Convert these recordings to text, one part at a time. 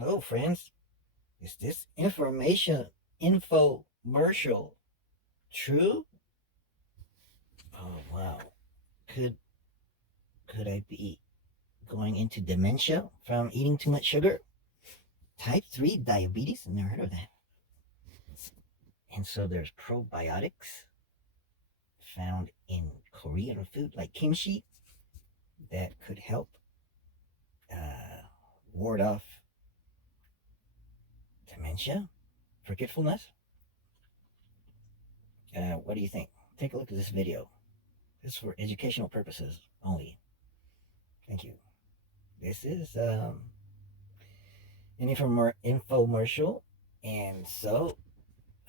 Hello, friends. Is this info-mercial true? Oh wow. Could could I be going into dementia from eating too much sugar? Type 3 diabetes? Never heard of that. And so there's probiotics found in Korean food like kimchi that could help ward off dementia, forgetfulness. What do you think? Take a look at this video. This is for educational purposes only. Thank you. This is an infomercial, and so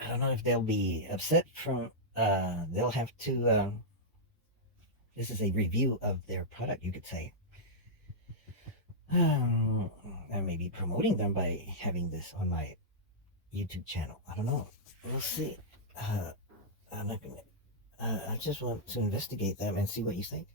I don't know if they'll be upset from. They'll have to. This is a review of their product, you could say. I may be promoting them by having this on my YouTube channel. I don't know. We'll see. I'm not gonna. I just want to investigate them and see what you think.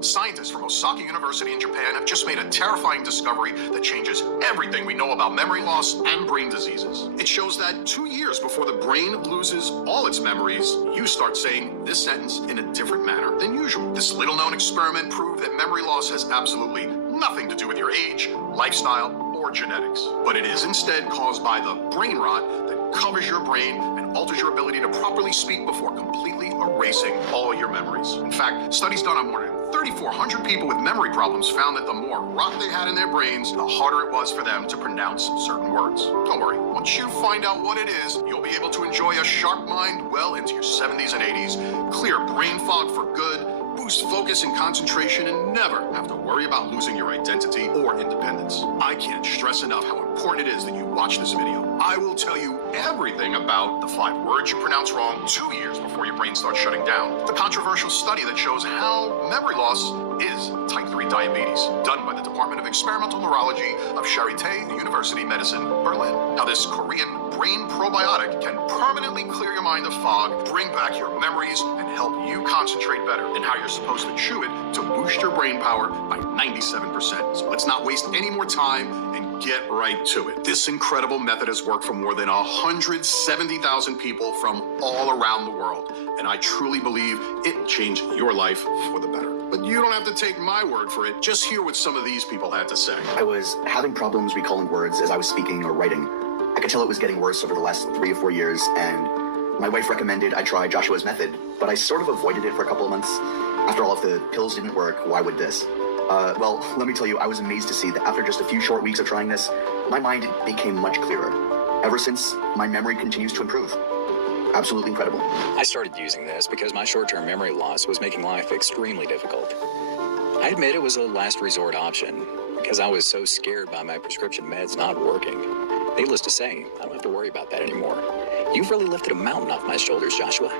Scientists from Osaka University in Japan have just made a terrifying discovery that changes everything we know about memory loss and brain diseases. It shows that 2 years before the brain loses all its memories, you start saying this sentence in a different manner than usual. This little-known experiment proved that memory loss has absolutely nothing to do with your age, lifestyle, or genetics, but it is instead caused by the brain rot that covers your brain and alters your ability to properly speak before completely erasing all your memories. In fact, studies done on more than 3,400 people with memory problems found that the more rot they had in their brains, the harder it was for them to pronounce certain words. Don't worry, once you find out what it is, you'll be able to enjoy a sharp mind well into your 70s and 80s, clear brain fog for good, boost focus and concentration, and never have to worry about losing your identity or independence. I can't stress enough how important it is that you watch this video. I will tell you everything about the 5 words you pronounce wrong 2 years before your brain starts shutting down, the controversial study that shows how memory loss is type 3 diabetes, done by the Department of Experimental Neurology of Charité University Medicine, Berlin. Now, this Korean brain probiotic can permanently clear your mind of fog, bring back your memories, and help you concentrate better, and how you're supposed to chew it to boost your brain power by 97%. So let's not waste any more time and get right to it. This incredible method has worked for more than 170,000 people from all around the world, and I truly believe it will change your life for the better. But you don't have to take my word for it. Just hear what some of these people had to say. I was having problems recalling words as I was speaking or writing. I could tell it was getting worse over the last 3 or 4 years, and my wife recommended I try Joshua's method, but I sort of avoided it for a couple of months. After all, if the pills didn't work, why would this? Well, let me tell you, I was amazed to see that after just a few short weeks of trying this, my mind became much clearer. Ever since, my memory continues to improve. Absolutely incredible. I started using this because my short-term memory loss was making life extremely difficult. I admit it was a last resort option because I was so scared by my prescription meds not working. Needless to say, I don't have to worry about that anymore. You've really lifted a mountain off my shoulders, Joshua.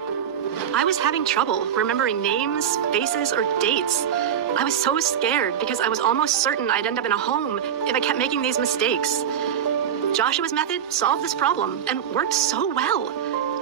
I was having trouble remembering names, faces, or dates. I was so scared because I was almost certain I'd end up in a home if I kept making these mistakes. Joshua's method solved this problem and worked so well.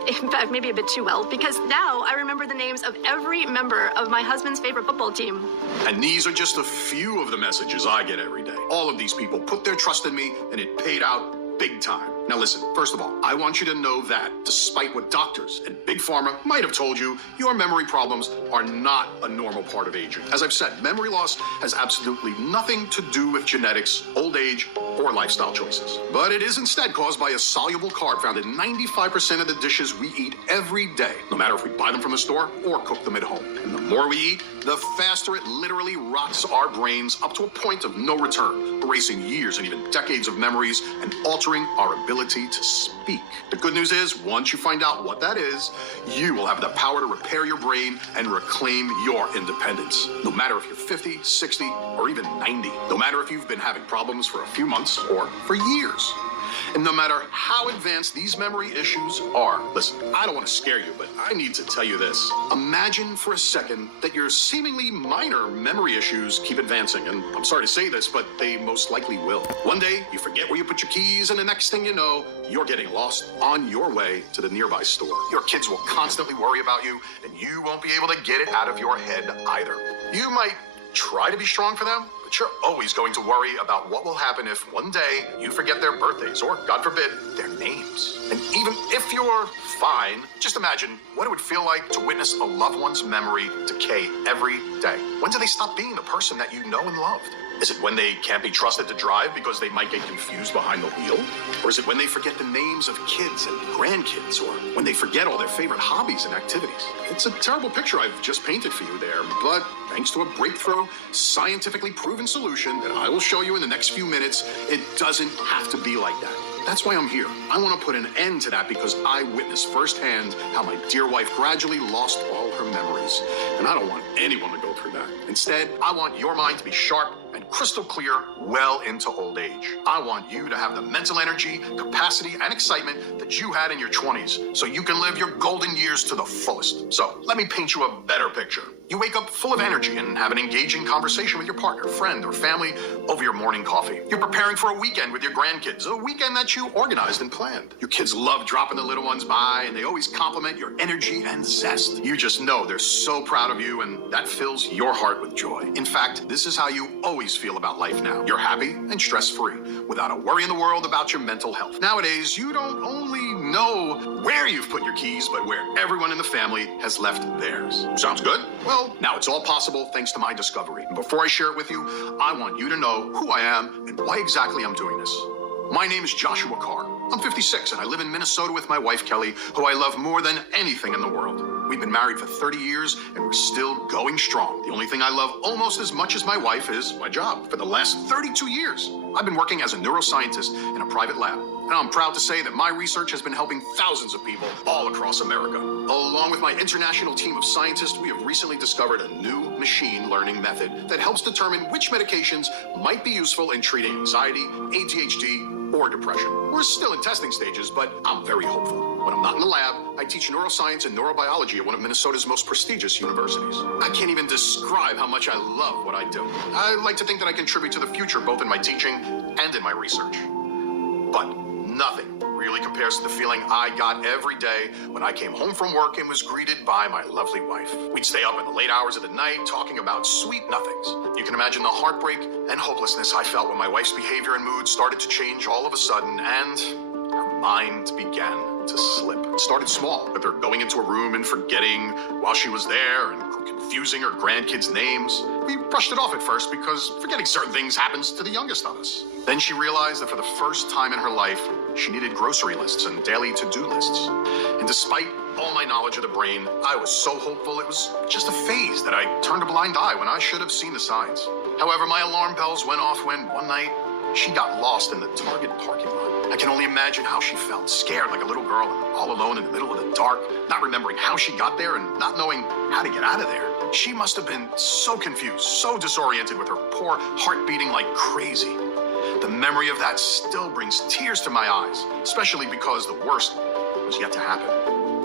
In fact, maybe a bit too well, because now I remember the names of every member of my husband's favorite football team. And these are just a few of the messages I get every day. All of these people put their trust in me, and it paid out big time. Now listen, first of all, I want you to know that despite what doctors and Big Pharma might have told you, your memory problems are not a normal part of aging. As I've said, memory loss has absolutely nothing to do with genetics, old age, or lifestyle choices. But it is instead caused by a soluble carb found in 95% of the dishes we eat every day, no matter if we buy them from the store or cook them at home. And the more we eat, the faster it literally rots our brains up to a point of no return, erasing years and even decades of memories and altering our ability to speak. The good news is, once you find out what that is, you will have the power to repair your brain and reclaim your independence. No matter if you're 50, 60, or even 90. No matter if you've been having problems for a few months or for years. And no matter how advanced these memory issues are, listen, I don't want to scare you, but I need to tell you this. Imagine for a second that your seemingly minor memory issues keep advancing, and I'm sorry to say this, but they most likely will. One day, you forget where you put your keys, and the next thing you know, you're getting lost on your way to the nearby store. Your kids will constantly worry about you, and you won't be able to get it out of your head either. You might try to be strong for them, but you're always going to worry about what will happen if one day you forget their birthdays or, God forbid, their names. And even if you're fine, just imagine what it would feel like to witness a loved one's memory decay every day. When do they stop being the person that you know and loved? Is it when they can't be trusted to drive because they might get confused behind the wheel? Or is it when they forget the names of kids and grandkids? Or when they forget all their favorite hobbies and activities? It's a terrible picture I've just painted for you there, but thanks to a breakthrough, scientifically proven solution that I will show you in the next few minutes, it doesn't have to be like that. That's why I'm here. I want to put an end to that because I witnessed firsthand how my dear wife gradually lost all her memories. And I don't want anyone to go through that. Instead, I want your mind to be sharp and crystal clear well into old age. I want you to have the mental energy, capacity, and excitement that you had in your 20s so you can live your golden years to the fullest. So let me paint you a better picture. You wake up full of energy and have an engaging conversation with your partner, friend, or family over your morning coffee. You're preparing for a weekend with your grandkids, a weekend that you organized and planned. Your kids love dropping the little ones by, and they always compliment your energy and zest. You just know they're so proud of you, and that fills your heart with joy. In fact, this is how you always feel about life now. You're happy and stress-free, without a worry in the world about your mental health. Nowadays, you don't only know where you've put your keys, but where everyone in the family has left theirs. Sounds good? Well, now it's all possible thanks to my discovery. And before I share it with you, I want you to know who I am and why exactly I'm doing this. My name is Joshua Carr. I'm 56 and I live in Minnesota with my wife, Kelly, who I love more than anything in the world. We've been married for 30 years and we're still going strong. The only thing I love almost as much as my wife is my job. For the last 32 years, I've been working as a neuroscientist in a private lab. And I'm proud to say that my research has been helping thousands of people all across America. Along with my international team of scientists, we have recently discovered a new machine learning method that helps determine which medications might be useful in treating anxiety, ADHD, or depression. We're still in testing stages, but I'm very hopeful. When I'm not in the lab, I teach neuroscience and neurobiology at one of Minnesota's most prestigious universities. I can't even describe how much I love what I do. I like to think that I contribute to the future both in my teaching and in my research. But nothing really compares to the feeling I got every day when I came home from work and was greeted by my lovely wife. We'd stay up in the late hours of the night talking about sweet nothings. You can imagine the heartbreak and hopelessness I felt when my wife's behavior and mood started to change all of a sudden and her mind began to slip. It started small, with her going into a room and forgetting while she was there and confusing her grandkids' names. We brushed it off at first because forgetting certain things happens to the youngest of us. Then she realized that for the first time in her life, she needed grocery lists and daily to-do lists. And despite all my knowledge of the brain, I was so hopeful it was just a phase that I turned a blind eye when I should have seen the signs. However, my alarm bells went off when one night she got lost in the Target parking lot. I can only imagine how she felt, scared like a little girl and all alone in the middle of the dark, not remembering how she got there and not knowing how to get out of there. She must have been so confused, so disoriented with her poor heart beating like crazy. The memory of that still brings tears to my eyes, especially because the worst was yet to happen.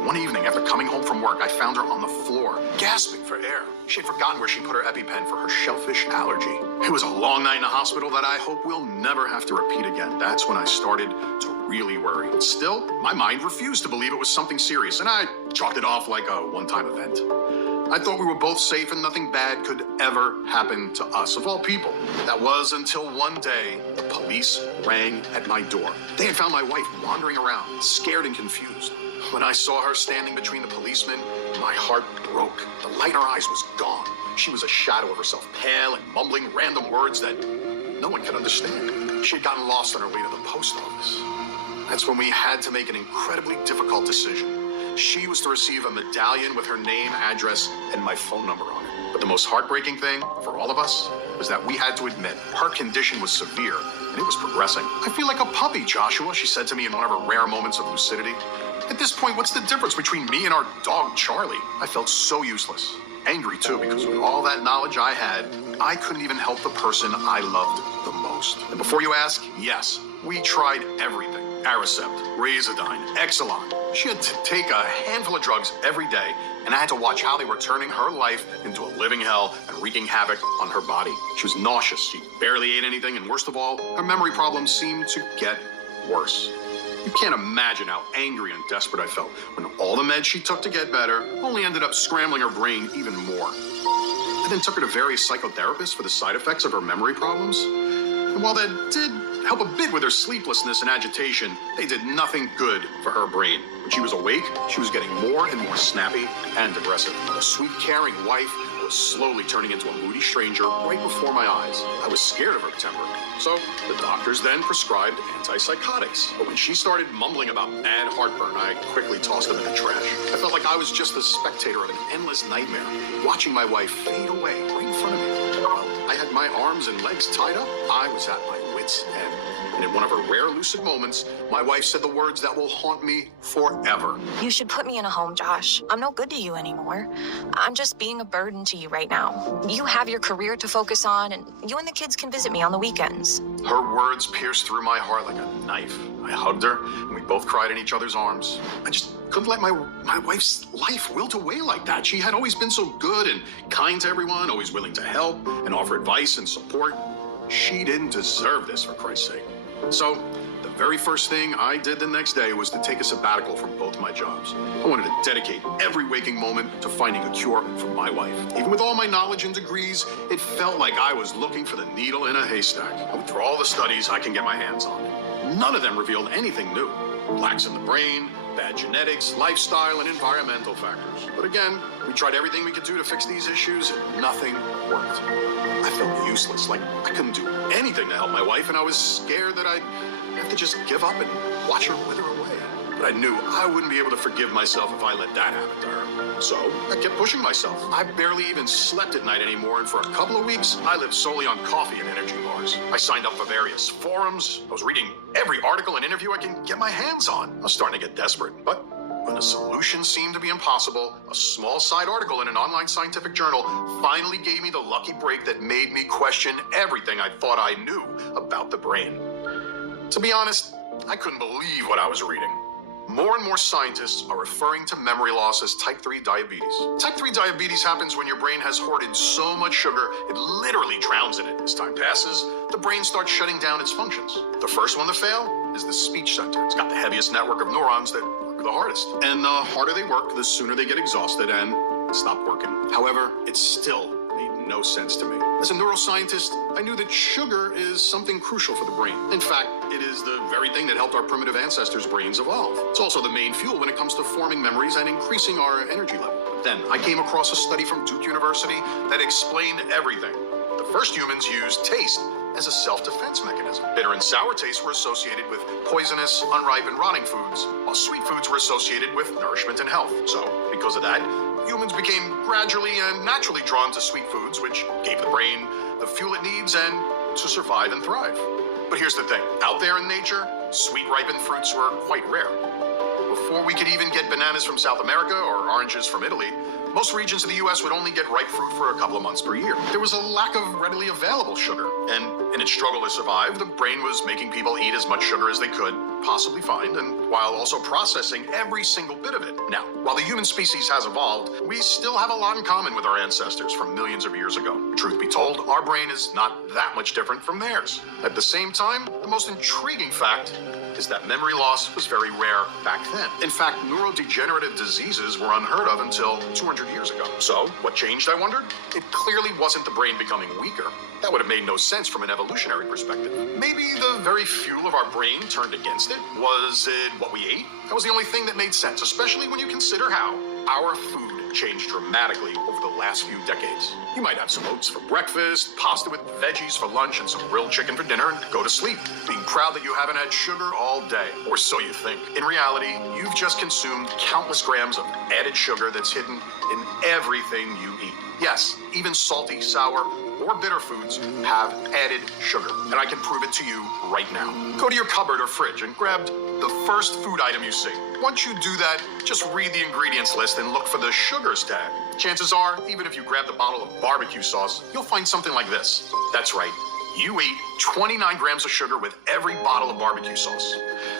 One evening, after coming home from work, I found her on the floor, gasping for air. She had forgotten where she put her EpiPen for her shellfish allergy. It was a long night in the hospital that I hope we'll never have to repeat again. That's when I started to really worry. Still, my mind refused to believe it was something serious, and I chalked it off like a one-time event. I thought we were both safe and nothing bad could ever happen to us, of all people. That was until one day, the police rang at my door. They had found my wife wandering around, scared and confused. When I saw her standing between the policemen, my heart broke. The light in her eyes was gone. She was a shadow of herself, pale and mumbling random words that no one could understand. She had gotten lost on her way to the post office. That's when we had to make an incredibly difficult decision. She was to receive a medallion with her name, address, and my phone number on it. But the most heartbreaking thing for all of us was that we had to admit her condition was severe and it was progressing. I feel like a puppy, Joshua, she said to me in one of her rare moments of lucidity. At this point, what's the difference between me and our dog, Charlie? I felt so useless. Angry, too, because with all that knowledge I had, I couldn't even help the person I loved the most. And before you ask, yes, we tried everything. Aricept, Razodine, Exelon. She had to take a handful of drugs every day, and I had to watch how they were turning her life into a living hell and wreaking havoc on her body. She was nauseous, she barely ate anything, and worst of all, her memory problems seemed to get worse. You can't imagine how angry and desperate I felt when all the meds she took to get better only ended up scrambling her brain even more. And then took her to various psychotherapists for the side effects of her memory problems. And while that did help a bit with her sleeplessness and agitation, they did nothing good for her brain. When she was awake, she was getting more and more snappy and aggressive. A sweet, caring wife was slowly turning into a moody stranger right before my eyes. I was scared of her temper. So the doctors then prescribed antipsychotics. But when she started mumbling about bad heartburn, I quickly tossed them in the trash. I felt like I was just the spectator of an endless nightmare, watching my wife fade away right in front of me. Well, I had my arms and legs tied up. I was at my wits' end. And in one of her rare lucid moments, my wife said the words that will haunt me forever. You should put me in a home, Josh. I'm no good to you anymore. I'm just being a burden to you right now. You have your career to focus on, and you and the kids can visit me on the weekends. Her words pierced through my heart like a knife. I hugged her, and we both cried in each other's arms. I just couldn't let my wife's life wilt away like that. She had always been so good and kind to everyone, always willing to help and offer advice and support. She didn't deserve this, for Christ's sake. So, the very first thing I did the next day was to take a sabbatical from both my jobs. I wanted to dedicate every waking moment to finding a cure for my wife. Even with all my knowledge and degrees, it felt like I was looking for the needle in a haystack. I went through all the studies I can get my hands on. None of them revealed anything new. Plaques in the brain, bad genetics, lifestyle, and environmental factors. But again, we tried everything we could do to fix these issues, and nothing worked. I felt useless, like I couldn't do anything to help my wife, and I was scared that I'd have to just give up and watch her wither away. But I knew I wouldn't be able to forgive myself if I let that happen to her. So I kept pushing myself. I barely even slept at night anymore, and for a couple of weeks, I lived solely on coffee and energy bars. I signed up for various forums. I was reading every article and interview I can get my hands on. I was starting to get desperate. But when a solution seemed to be impossible, a small side article in an online scientific journal finally gave me the lucky break that made me question everything I thought I knew about the brain. To be honest, I couldn't believe what I was reading. More and more scientists are referring to memory loss as type 3 diabetes. Type 3 diabetes happens when your brain has hoarded so much sugar it literally drowns in it. As time passes, the brain starts shutting down its functions. The first one to fail is the speech center. It's got the heaviest network of neurons that work the hardest. And the harder they work, the sooner they get exhausted and stop working. However, it still made no sense to me. As a neuroscientist, I knew that sugar is something crucial for the brain. In fact, it is the very thing that helped our primitive ancestors' brains evolve. It's also the main fuel when it comes to forming memories and increasing our energy level. But then I came across a study from Duke University that explained everything. The first humans used taste as a self-defense mechanism. Bitter and sour tastes were associated with poisonous, unripe, and rotting foods, while sweet foods were associated with nourishment and health. So, because of that, humans became gradually and naturally drawn to sweet foods, which gave the brain the fuel it needs and to survive and thrive. But here's the thing. Out there in nature, sweet ripened fruits were quite rare. Before we could even get bananas from South America or oranges from Italy, most regions of the U.S. would only get ripe fruit for a couple of months per year. There was a lack of readily available sugar, and in its struggle to survive, the brain was making people eat as much sugar as they could possibly find, and while also processing every single bit of it. Now, while the human species has evolved, we still have a lot in common with our ancestors from millions of years ago. Truth be told, our brain is not that much different from theirs. At the same time, the most intriguing fact is that memory loss was very rare back then. In fact, neurodegenerative diseases were unheard of until 200 years ago. So, what changed, I wondered? It clearly wasn't the brain becoming weaker. That would have made no sense from an evolutionary perspective. Maybe the very fuel of our brain turned against it. Was it what we ate? That was the only thing that made sense, especially when you consider how our food changed dramatically over the last few decades. You might have some oats for breakfast, pasta with veggies for lunch, and some grilled chicken for dinner, and go to sleep, being proud that you haven't had sugar all day. Or so you think. In reality, you've just consumed countless grams of added sugar that's hidden in everything you eat. Yes, even salty, sour, or bitter foods have added sugar, and I can prove it to you right now. Go to your cupboard or fridge and grab the first food item you see. Once you do that, just read the ingredients list and look for the sugars tag. Chances are, even if you grab the bottle of barbecue sauce, you'll find something like this. That's right. You eat 29 grams of sugar with every bottle of barbecue sauce.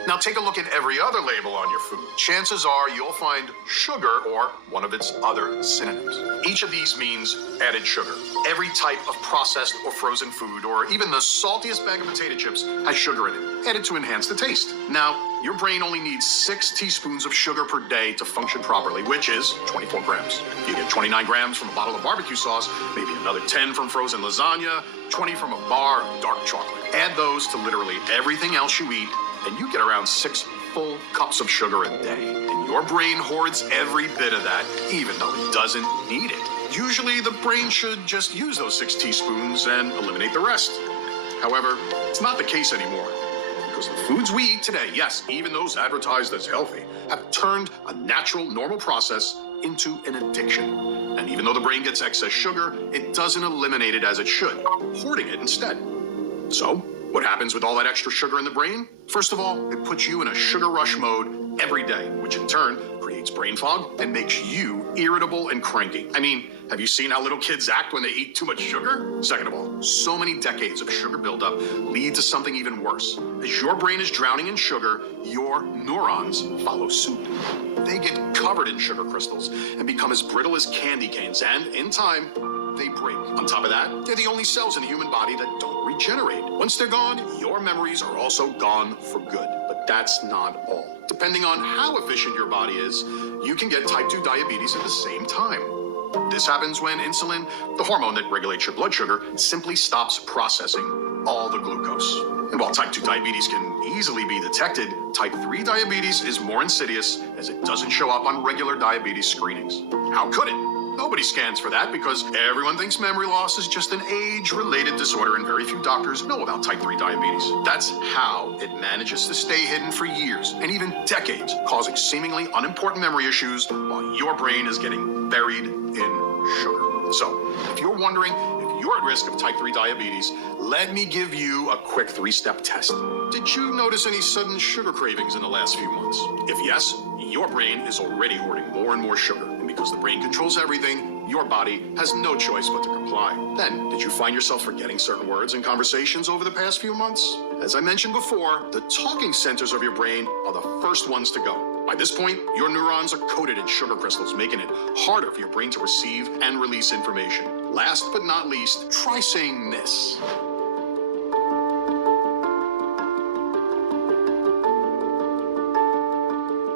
Now take a look at every other label on your food. Chances are you'll find sugar or one of its other synonyms. Each of these means added sugar. Every type of processed or frozen food, or even the saltiest bag of potato chips, has sugar in it, added to enhance the taste. Now, your brain only needs 6 teaspoons of sugar per day to function properly, which is 24 grams. You get 29 grams from a bottle of barbecue sauce, maybe another 10 from frozen lasagna, 20 from a bar of dark chocolate. Add those to literally everything else you eat, and you get around 6 full cups of sugar a day. And your brain hoards every bit of that, even though it doesn't need it. Usually, the brain should just use those 6 teaspoons and eliminate the rest. However, it's not the case anymore. Because the foods we eat today, yes, even those advertised as healthy, have turned a natural, normal process into an addiction. And even though the brain gets excess sugar, it doesn't eliminate it as it should, hoarding it instead. So, what happens with all that extra sugar in the brain? First of all, it puts you in a sugar rush mode every day, which in turn creates brain fog and makes you irritable and cranky. I mean, have you seen how little kids act when they eat too much sugar? Second of all, so many decades of sugar buildup lead to something even worse. As your brain is drowning in sugar, your neurons follow suit. They get covered in sugar crystals and become as brittle as candy canes, and in time, they break. On top of that, they're the only cells in the human body that don't regenerate. Once they're gone, your memories are also gone for good. But that's not all. Depending on how efficient your body is, you can get type 2 diabetes at the same time. This happens when insulin, the hormone that regulates your blood sugar, simply stops processing all the glucose. And while type 2 diabetes can easily be detected, type 3 diabetes is more insidious as it doesn't show up on regular diabetes screenings. How could it? Nobody scans for that because everyone thinks memory loss is just an age-related disorder and very few doctors know about type 3 diabetes. That's how it manages to stay hidden for years and even decades, causing seemingly unimportant memory issues while your brain is getting buried in sugar. So, if you're wondering if you're at risk of type 3 diabetes, let me give you a quick 3-step test. Did you notice any sudden sugar cravings in the last few months? If yes, your brain is already hoarding more and more sugar. And because the brain controls everything, your body has no choice but to comply. Then, did you find yourself forgetting certain words in conversations over the past few months? As I mentioned before, the talking centers of your brain are the first ones to go. By this point, your neurons are coated in sugar crystals, making it harder for your brain to receive and release information. Last but not least, try saying this.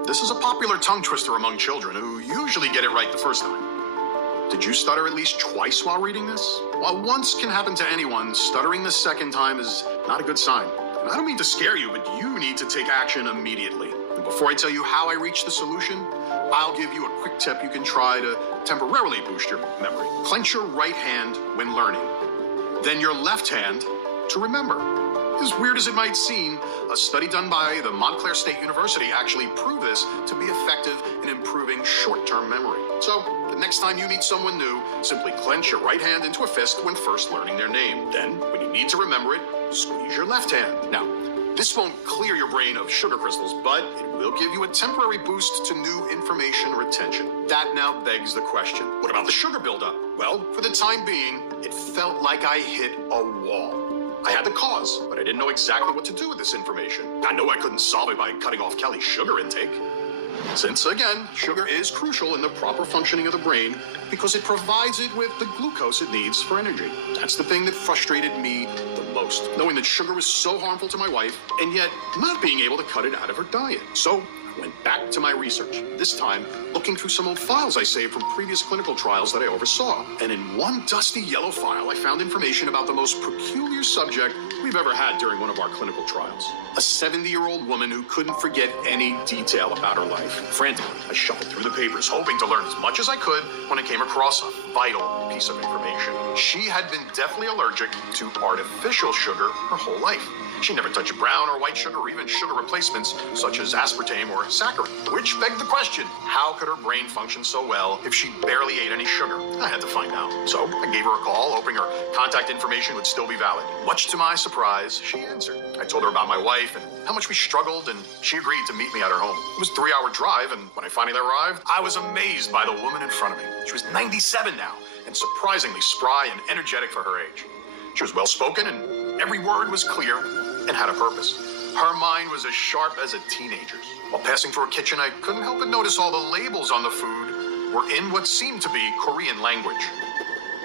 This is a popular tongue twister among children who usually get it right the first time. Did you stutter at least twice while reading this? While once can happen to anyone, stuttering the second time is not a good sign. And I don't mean to scare you, but you need to take action immediately. And before I tell you how I reached the solution, I'll give you a quick tip you can try to temporarily boost your memory. Clench your right hand when learning, then your left hand to remember. As weird as it might seem, a study done by the Montclair State University actually proved this to be effective in improving short-term memory. So, the next time you meet someone new, simply clench your right hand into a fist when first learning their name. Then, when you need to remember it, squeeze your left hand. Now, this won't clear your brain of sugar crystals, but it will give you a temporary boost to new information retention. That now begs the question, what about the sugar buildup? Well, for the time being, it felt like I hit a wall. I had the cause, but I didn't know exactly what to do with this information. I know I couldn't solve it by cutting off Kelly's sugar intake. Since, again, sugar is crucial in the proper functioning of the brain because it provides it with the glucose it needs for energy. That's the thing that frustrated me the most, knowing that sugar was so harmful to my wife and yet not being able to cut it out of her diet. So I went back to my research, this time looking through some old files I saved from previous clinical trials that I oversaw. And in one dusty yellow file, I found information about the most peculiar subject we've ever had during one of our clinical trials. A 70-year-old woman who couldn't forget any detail about her life. Frantically, I shuffled through the papers, hoping to learn as much as I could when I came across a vital piece of information. She had been deathly allergic to artificial sugar her whole life. She never touched brown or white sugar or even sugar replacements such as aspartame or saccharin. Which begged the question, how could her brain function so well if she barely ate any sugar? I had to find out. So I gave her a call, hoping her contact information would still be valid. Much to my surprise, she answered. I told her about my wife and how much we struggled, and she agreed to meet me at her home. It was a 3-hour drive, and when I finally arrived, I was amazed by the woman in front of me. She was 97 now, and surprisingly spry and energetic for her age. She was well-spoken, and every word was clear and had a purpose. Her mind was as sharp as a teenager's. While passing through her kitchen, I couldn't help but notice all the labels on the food were in what seemed to be Korean language.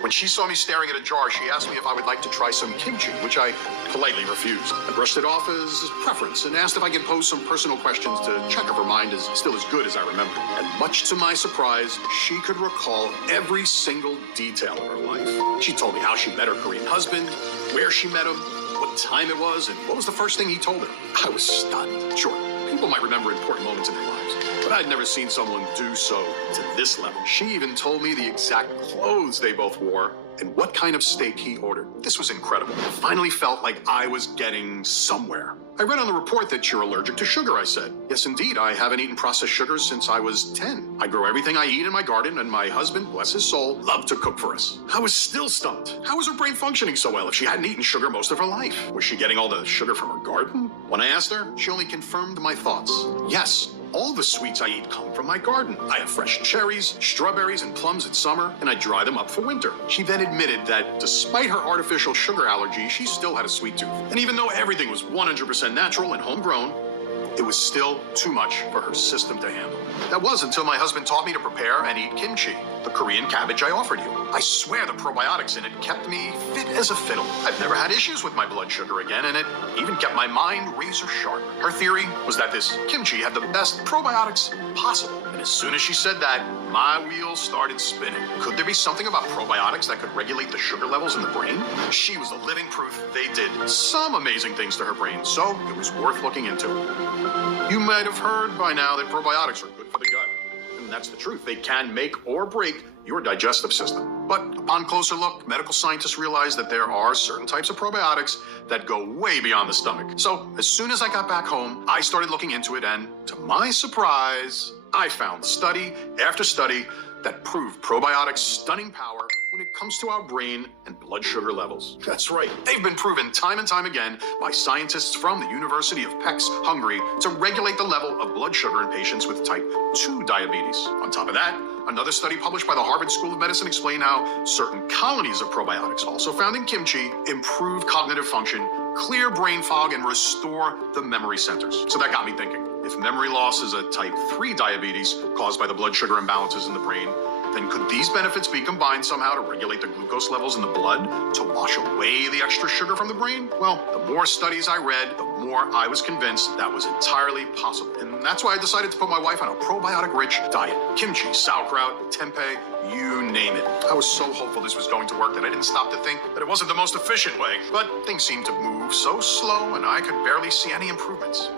When she saw me staring at a jar, she asked me if I would like to try some kimchi, which I politely refused. I brushed it off as preference and asked if I could pose some personal questions to check if her mind is still as good as I remember. And much to my surprise, she could recall every single detail of her life. She told me how she met her Korean husband, where she met him, what time it was, and what was the first thing he told her. I was stunned. Sure, people might remember important moments in their lives, but I'd never seen someone do so to this level. She even told me the exact clothes they both wore and what kind of steak he ordered. This was incredible. I finally felt like I was getting somewhere. I read on the report that you're allergic to sugar, I said. Yes, indeed. I haven't eaten processed sugars since I was 10. I grow everything I eat in my garden, and my husband, bless his soul, loved to cook for us. I was still stumped. How was her brain functioning so well if she hadn't eaten sugar most of her life? Was she getting all the sugar from her garden? When I asked her, she only confirmed my thoughts. Yes, all the sweets I eat come from my garden. I have fresh cherries, strawberries, and plums in summer, and I dry them up for winter. She then admitted that despite her artificial sugar allergy, she still had a sweet tooth. And even though everything was 100% natural and homegrown, it was still too much for her system to handle. That was until my husband taught me to prepare and eat kimchi, the Korean cabbage I offered you. I swear the probiotics in it kept me fit as a fiddle. I've never had issues with my blood sugar again, and it even kept my mind razor sharp. Her theory was that this kimchi had the best probiotics possible. And as soon as she said that, my wheels started spinning. Could there be something about probiotics that could regulate the sugar levels in the brain? She was the living proof they did some amazing things to her brain, so it was worth looking into. You might have heard by now that probiotics are good for the gut. And that's the truth. They can make or break your digestive system. But upon closer look, medical scientists realized that there are certain types of probiotics that go way beyond the stomach. So as soon as I got back home, I started looking into it, and to my surprise, I found study after study that proved probiotics' stunning power when it comes to our brain and blood sugar levels. That's right. They've been proven time and time again by scientists from the University of Pécs, Hungary, to regulate the level of blood sugar in patients with type 2 diabetes. On top of that, another study published by the Harvard School of Medicine explained how certain colonies of probiotics, also found in kimchi, improve cognitive function, clear brain fog, and restore the memory centers. So that got me thinking. If memory loss is a type 3 diabetes caused by the blood sugar imbalances in the brain, then could these benefits be combined somehow to regulate the glucose levels in the blood to wash away the extra sugar from the brain? Well, the more studies I read, the more I was convinced that was entirely possible. And that's why I decided to put my wife on a probiotic-rich diet. Kimchi, sauerkraut, tempeh, you name it. I was so hopeful this was going to work that I didn't stop to think that it wasn't the most efficient way. But things seemed to move so slow, and I could barely see any improvements.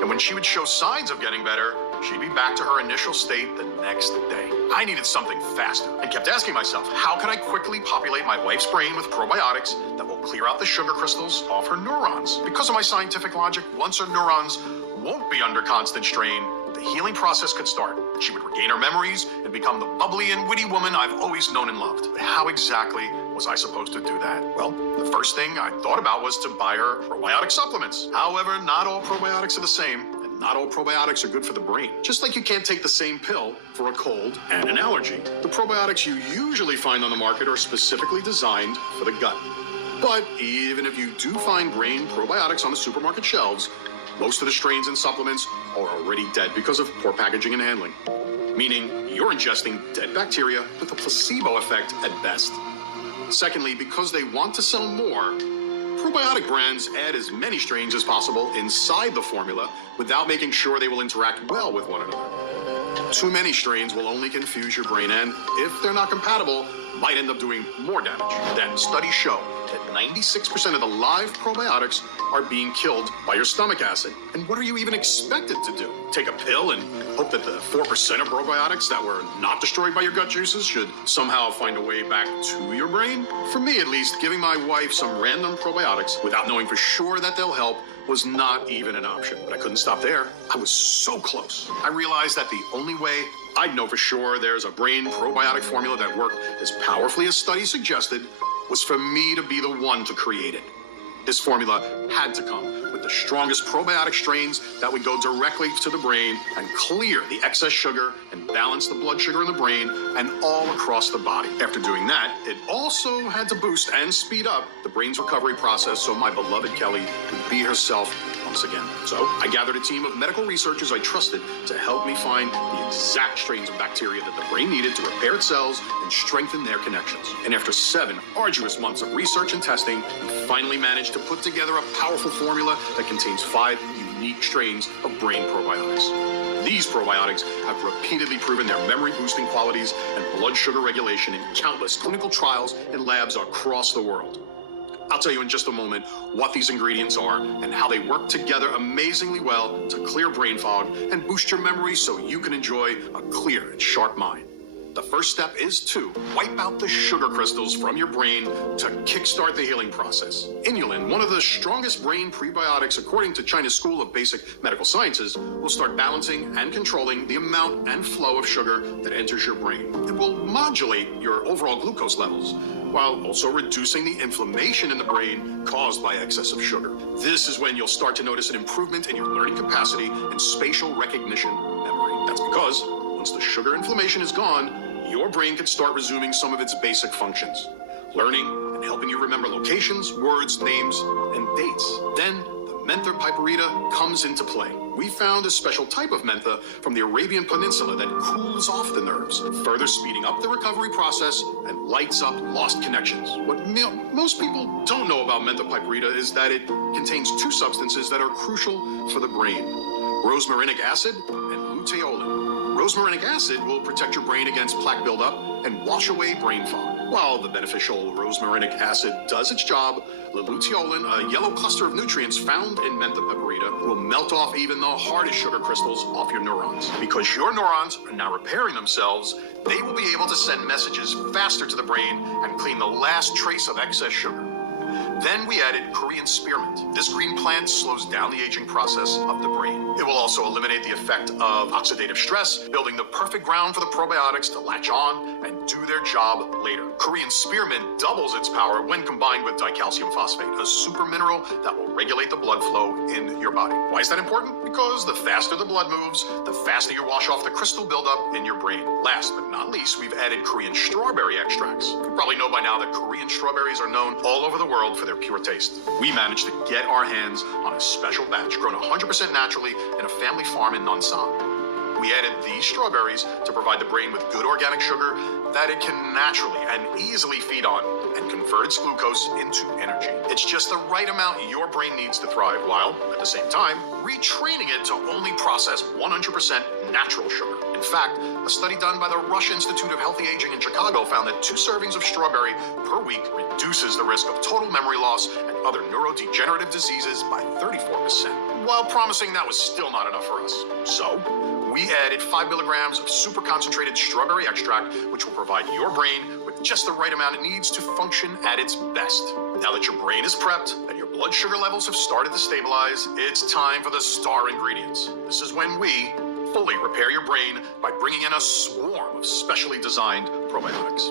And when she would show signs of getting better, she'd be back to her initial state the next day. I needed something faster and kept asking myself, how could I quickly populate my wife's brain with probiotics that will clear out the sugar crystals off her neurons? Because of my scientific logic, once her neurons won't be under constant strain, the healing process could start. She would regain her memories and become the bubbly and witty woman I've always known and loved. But how exactly was I supposed to do that? Well, the first thing I thought about was to buy her probiotic supplements. However, not all probiotics are the same. Not all probiotics are good for the brain. Just like you can't take the same pill for a cold and an allergy. The probiotics you usually find on the market are specifically designed for the gut. But even if you do find brain probiotics on the supermarket shelves, most of the strains and supplements are already dead because of poor packaging and handling. Meaning you're ingesting dead bacteria with a placebo effect at best. Secondly, because they want to sell more, probiotic brands add as many strains as possible inside the formula without making sure they will interact well with one another. Too many strains will only confuse your brain and, if they're not compatible, might end up doing more damage. Then studies show that 96% of the live probiotics are being killed by your stomach acid. And what are you even expected to do? Take a pill and hope that the 4% of probiotics that were not destroyed by your gut juices should somehow find a way back to your brain? For me, at least, giving my wife some random probiotics without knowing for sure that they'll help was not even an option. But I couldn't stop there. I was so close. I realized that the only way I'd know for sure there's a brain probiotic formula that worked as powerfully as studies suggested was for me to be the one to create it. This formula had to come with the strongest probiotic strains that would go directly to the brain and clear the excess sugar and balance the blood sugar in the brain and all across the body. After doing that, it also had to boost and speed up the brain's recovery process so my beloved Kelly could be herself once again. So I gathered a team of medical researchers I trusted to help me find the exact strains of bacteria that the brain needed to repair its cells and strengthen their connections. And after 7 arduous months of research and testing, we finally managed to put together a powerful formula that contains 5 unique strains of brain probiotics. These probiotics have repeatedly proven their memory-boosting qualities and blood sugar regulation in countless clinical trials in labs across the world. I'll tell you in just a moment what these ingredients are and how they work together amazingly well to clear brain fog and boost your memory so you can enjoy a clear and sharp mind. The first step is to wipe out the sugar crystals from your brain to kickstart the healing process. Inulin, one of the strongest brain prebiotics according to China's School of Basic Medical Sciences, will start balancing and controlling the amount and flow of sugar that enters your brain. It will modulate your overall glucose levels, while also reducing the inflammation in the brain caused by excess of sugar. This is when you'll start to notice an improvement in your learning capacity and spatial recognition memory. That's because once the sugar inflammation is gone, your brain can start resuming some of its basic functions, learning and helping you remember locations, words, names, and dates. Then the mentha piperita comes into play. We found a special type of mentha from the Arabian Peninsula that cools off the nerves, further speeding up the recovery process and lights up lost connections. What most people don't know about mentha piperita is that it contains 2 substances that are crucial for the brain: rosmarinic acid and luteolin. Rosmarinic acid will protect your brain against plaque buildup and wash away brain fog. While the beneficial rosmarinic acid does its job, the luteolin, a yellow cluster of nutrients found in mentha piperita, will melt off even the hardest sugar crystals off your neurons. Because your neurons are now repairing themselves, they will be able to send messages faster to the brain and clean the last trace of excess sugar. Then we added Korean spearmint. This green plant slows down the aging process of the brain. It will also eliminate the effect of oxidative stress, building the perfect ground for the probiotics to latch on and do their job later. Korean spearmint doubles its power when combined with dicalcium phosphate, a super mineral that will regulate the blood flow in your body. Why is that important? Because the faster the blood moves, the faster you wash off the crystal buildup in your brain. Last but not least, we've added Korean strawberry extracts. You probably know by now that Korean strawberries are known all over the world for their pure taste. We managed to get our hands on a special batch grown 100% naturally in a family farm in Nonsan. We added these strawberries to provide the brain with good organic sugar that it can naturally and easily feed on and convert its glucose into energy. It's just the right amount your brain needs to thrive, while at the same time retraining it to only process 100% natural sugar. In fact, a study done by the Rush Institute of Healthy Aging in Chicago found that 2 servings of strawberry per week reduces the risk of total memory loss and other neurodegenerative diseases by 34%. While promising that was still not enough for us. So we added 5 milligrams of super concentrated strawberry extract, which will provide your brain with just the right amount it needs to function at its best. Now that your brain is prepped and your blood sugar levels have started to stabilize, it's time for the star ingredients. This is when we fully repair your brain by bringing in a swarm of specially designed probiotics.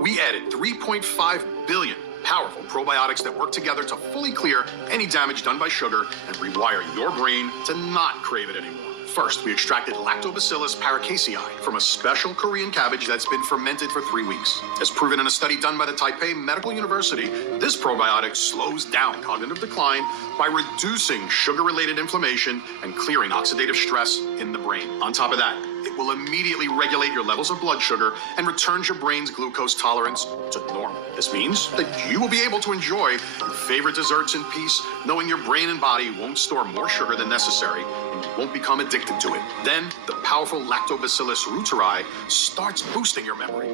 We added 3.5 billion powerful probiotics that work together to fully clear any damage done by sugar and rewire your brain to not crave it anymore. First, we extracted Lactobacillus paracasei from a special Korean cabbage that's been fermented for 3 weeks. As proven in a study done by the Taipei Medical University, this probiotic slows down cognitive decline by reducing sugar-related inflammation and clearing oxidative stress in the brain. On top of that, it will immediately regulate your levels of blood sugar and returns your brain's glucose tolerance to normal. This means that you will be able to enjoy your favorite desserts in peace, knowing your brain and body won't store more sugar than necessary and you won't become addicted to it. Then, the powerful Lactobacillus reuteri starts boosting your memory.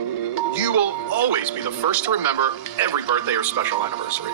You will always be the first to remember every birthday or special anniversary.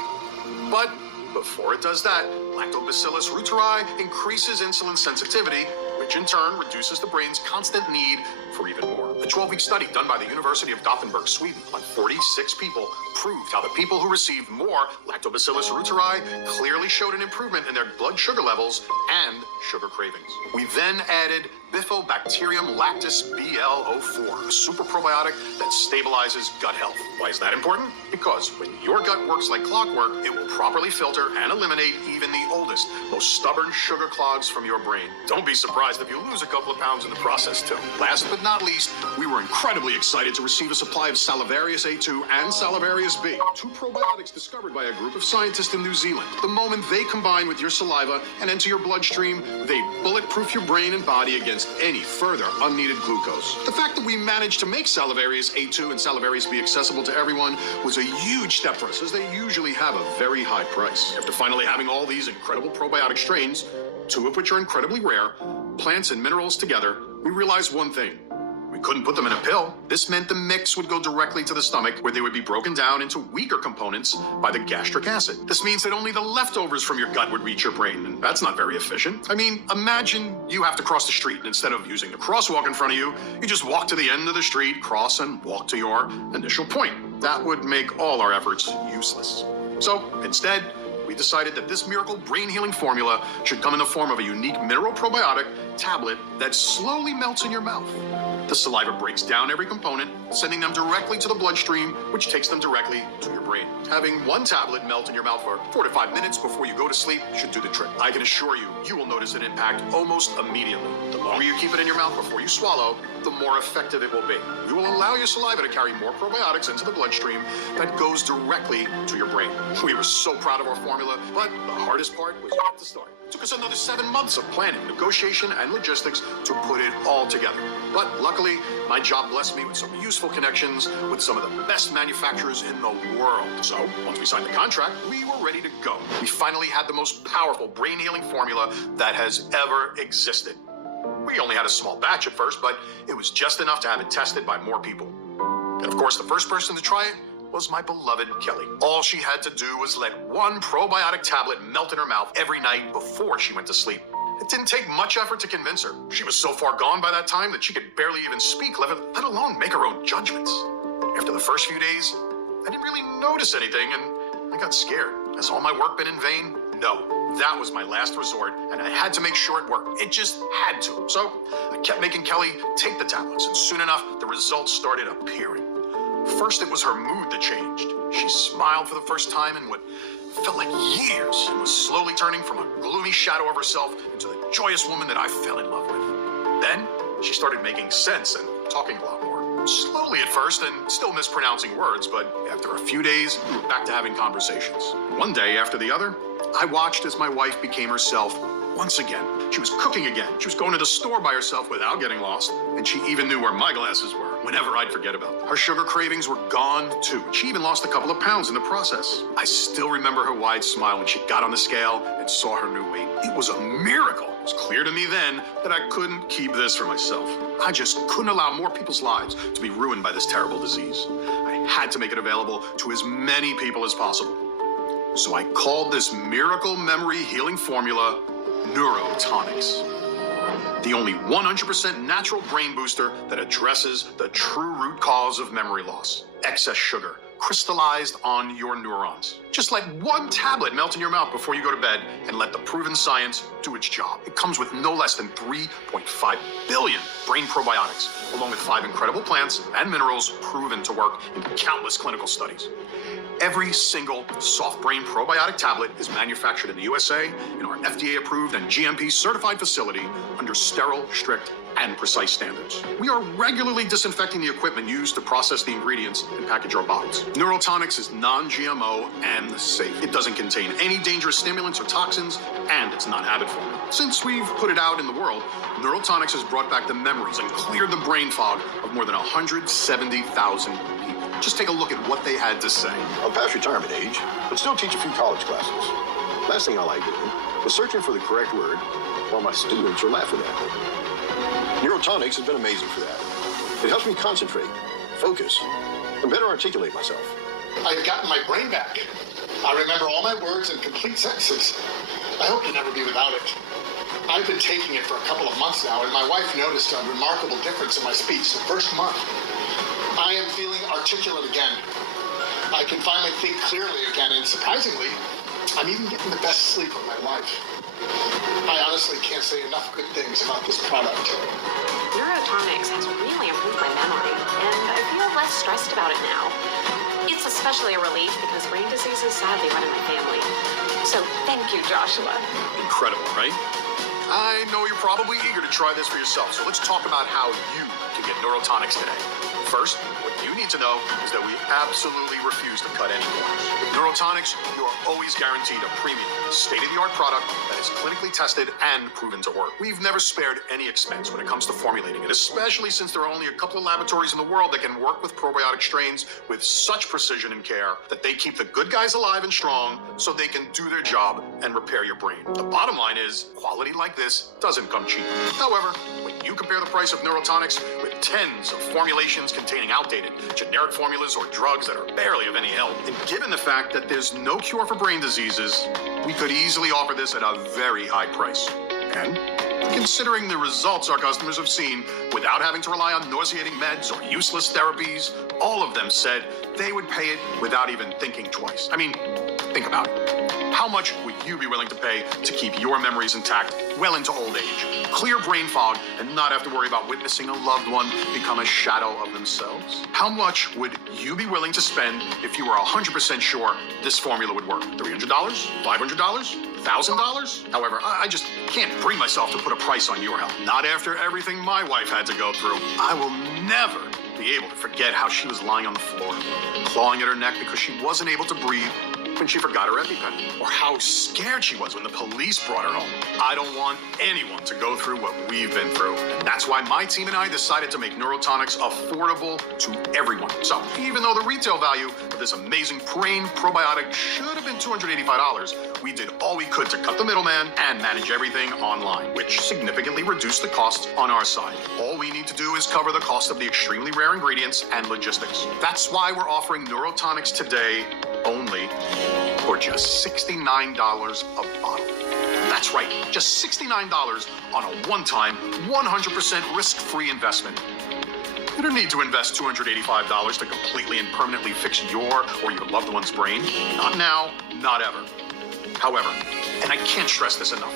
But before it does that, Lactobacillus reuteri increases insulin sensitivity, which in turn reduces the brain's constant need for even more. A 12-week study done by the University of Gothenburg, Sweden, on 46 people proved how the people who received more Lactobacillus reuteri clearly showed an improvement in their blood sugar levels and sugar cravings. We then added Bifidobacterium lactis BL04, a super probiotic that stabilizes gut health. Why is that important? Because when your gut works like clockwork, it will properly filter and eliminate even the oldest, most stubborn sugar clogs from your brain. Don't be surprised surprised if you lose a couple of pounds in the process, too. Last but not least, we were incredibly excited to receive a supply of Salivarius A2 and Salivarius B, two probiotics discovered by a group of scientists in New Zealand. The moment they combine with your saliva and enter your bloodstream, they bulletproof your brain and body against any further unneeded glucose. The fact that we managed to make Salivarius A2 and Salivarius B accessible to everyone was a huge step for us, as they usually have a very high price. After finally having all these incredible probiotic strains, two of which are incredibly rare, plants and minerals together, we realized one thing. We couldn't put them in a pill. This meant the mix would go directly to the stomach, where they would be broken down into weaker components by the gastric acid. This means that only the leftovers from your gut would reach your brain, and that's not very efficient. I mean, imagine you have to cross the street, and instead of using the crosswalk in front of you, you just walk to the end of the street, cross, and walk to your initial point. That would make all our efforts useless. So, instead, we decided that this miracle brain-healing formula should come in the form of a unique mineral probiotic tablet that slowly melts in your mouth. The saliva breaks down every component, sending them directly to the bloodstream, which takes them directly to your brain. Having one tablet melt in your mouth for 4 to 5 minutes before you go to sleep should do the trick. I can assure you, you will notice an impact almost immediately. The longer you keep it in your mouth before you swallow, the more effective it will be. You will allow your saliva to carry more probiotics into the bloodstream that goes directly to your brain. We were so proud of our formula, but the hardest part was yet to start. It took us another 7 months of planning, negotiation, and logistics to put it all together. But luckily, my job blessed me with some useful connections with some of the best manufacturers in the world. So, once we signed the contract, we were ready to go. We finally had the most powerful brain-healing formula that has ever existed. We only had a small batch at first, but it was just enough to have it tested by more people. And of course, the first person to try it was my beloved Kelly. All she had to do was let one probiotic tablet melt in her mouth every night before she went to sleep. It didn't take much effort to convince her. She was so far gone by that time that she could barely even speak, let alone make her own judgments. After the first few days, I didn't really notice anything, and I got scared. Has all my work been in vain? No. That was my last resort, and I had to make sure it worked. It just had to. So I kept making Kelly take the tablets, and soon enough, the results started appearing. First, it was her mood that changed. She smiled for the first time in what felt like years, and was slowly turning from a gloomy shadow of herself into the joyous woman that I fell in love with. Then, she started making sense and talking a lot more. Slowly at first, and still mispronouncing words, but after a few days, we were back to having conversations. One day after the other, I watched as my wife became herself once again. She was cooking again. She was going to the store by herself without getting lost, and she even knew where my glasses were whenever I'd forget about them. Her sugar cravings were gone too. She even lost a couple of pounds in the process. I still remember her wide smile when she got on the scale and saw her new weight. It was a miracle. It was clear to me then that I couldn't keep this for myself. I just couldn't allow more people's lives to be ruined by this terrible disease. I had to make it available to as many people as possible. So I called this miracle memory healing formula Neurotonics. The only 100% natural brain booster that addresses the true root cause of memory loss: excess sugar crystallized on your neurons. Just let one tablet melt in your mouth before you go to bed and let the proven science do its job. It comes with no less than 3.5 billion brain probiotics, along with 5 incredible plants and minerals proven to work in countless clinical studies. Every single soft brain probiotic tablet is manufactured in the USA in our FDA-approved and GMP-certified facility under sterile, strict, and precise standards. We are regularly disinfecting the equipment used to process the ingredients and package our bottles. Neurotonics is non-GMO and safe. It doesn't contain any dangerous stimulants or toxins, and it's not habit-forming. Since we've put it out in the world, Neurotonics has brought back the memories and cleared the brain fog of more than 170,000 people. Just take a look at what they had to say. I'm past retirement age, but still teach a few college classes. Last thing I like doing is searching for the correct word while my students are laughing at me. Neurotonics has been amazing for that. It helps me concentrate, focus, and better articulate myself. I've gotten my brain back. I remember all my words in complete sentences. I hope to never be without it. I've been taking it for a couple of months now, and my wife noticed a remarkable difference in my speech the first month. I am feeling articulate again. I can finally think clearly again, and surprisingly, I'm even getting the best sleep of my life. I honestly can't say enough good things about this product. Neurotonics has really improved my memory, and I feel less stressed about it now. It's especially a relief because brain disease is sadly run in my family. So thank you, Joshua. Incredible, right? I know you're probably eager to try this for yourself, so let's talk about how you can get Neurotonics today. First, what you need to know is that we absolutely refuse to cut any corners. With Neurotonics, you are always guaranteed a premium, state-of-the-art product that is clinically tested and proven to work. We've never spared any expense when it comes to formulating it, especially since there are only a couple of laboratories in the world that can work with probiotic strains with such precision and care that they keep the good guys alive and strong so they can do their job and repair your brain. The bottom line is, quality like this doesn't come cheap. However, when you compare the price of Neurotonics with tens of formulations containing outdated, generic formulas or drugs that are barely of any help, and given the fact that there's no cure for brain diseases, we could easily offer this at a very high price. And considering the results our customers have seen without having to rely on nauseating meds or useless therapies, all of them said they would pay it without even thinking twice. I mean, think about it. How much would you be willing to pay to keep your memories intact well into old age, clear brain fog, and not have to worry about witnessing a loved one become a shadow of themselves? How much would you be willing to spend if you were 100% sure this formula would work? $300? $500? $1,000? However, I just can't bring myself to put a price on your health. Not after everything my wife had to go through. I will never be able to forget how she was lying on the floor, clawing at her neck because she wasn't able to breathe when she forgot her EpiPen, or how scared she was when the police brought her home. I don't want anyone to go through what we've been through. And that's why my team and I decided to make Neurotonics affordable to everyone. So even though the retail value of this amazing brain probiotic should have been $285, we did all we could to cut the middleman and manage everything online, which significantly reduced the costs on our side. All we need to do is cover the cost of the extremely rare ingredients and logistics. That's why we're offering Neurotonics today only for just $69 a bottle. That's right, just $69 on a one-time, 100% risk-free investment. You don't need to invest $285 to completely and permanently fix your or your loved one's brain. Not now, not ever. However, and I can't stress this enough,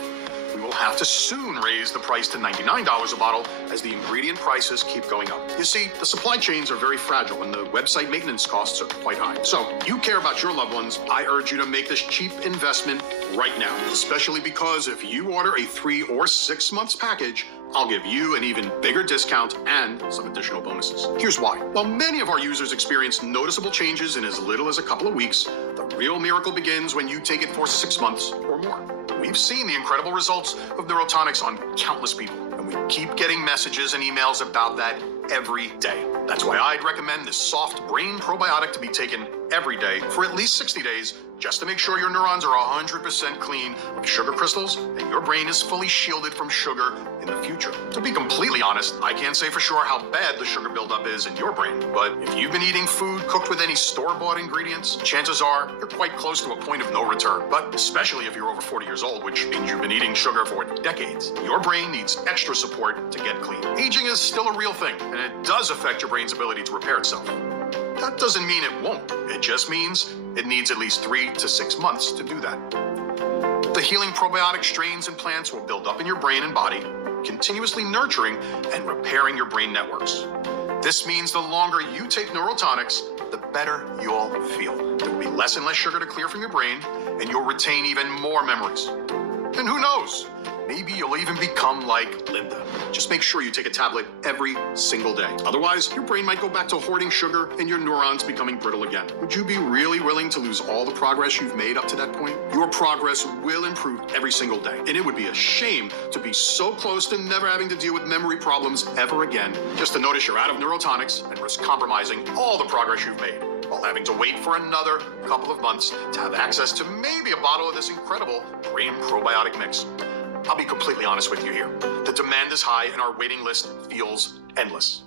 we will have to soon raise the price to $99 a bottle as the ingredient prices keep going up. You see, the supply chains are very fragile and the website maintenance costs are quite high. So, you care about your loved ones, I urge you to make this cheap investment right now, especially because if you order a 3 or 6 months package, I'll give you an even bigger discount and some additional bonuses. Here's why. While many of our users experience noticeable changes in as little as a couple of weeks, the real miracle begins when you take it for 6 months or more. We've seen the incredible results of Neurotonics on countless people, and we keep getting messages and emails about that every day. That's why I'd recommend this soft brain probiotic to be taken every day for at least 60 days, just to make sure your neurons are 100% clean of sugar crystals and your brain is fully shielded from sugar in the future. To be completely honest, I can't say for sure how bad the sugar buildup is in your brain, but if you've been eating food cooked with any store-bought ingredients, chances are you're quite close to a point of no return. But especially if you're over 40 years old, which means you've been eating sugar for decades, your brain needs extra support to get clean. Aging is still a real thing, and it does affect your brain's ability to repair itself. That doesn't mean it won't. It just means it needs at least 3 to 6 months to do that. The healing probiotic strains and plants will build up in your brain and body, continuously nurturing and repairing your brain networks. This means the longer you take Neurotonics, the better you'll feel. There will be less and less sugar to clear from your brain, and you'll retain even more memories. And who knows? Maybe you'll even become like Linda. Just make sure you take a tablet every single day. Otherwise, your brain might go back to hoarding sugar and your neurons becoming brittle again. Would you be really willing to lose all the progress you've made up to that point? Your progress will improve every single day, and it would be a shame to be so close to never having to deal with memory problems ever again, just to notice you're out of Neurotonics and risk compromising all the progress you've made, while having to wait for another couple of months to have access to maybe a bottle of this incredible brain probiotic mix. I'll be completely honest with you here. The demand is high and our waiting list feels endless.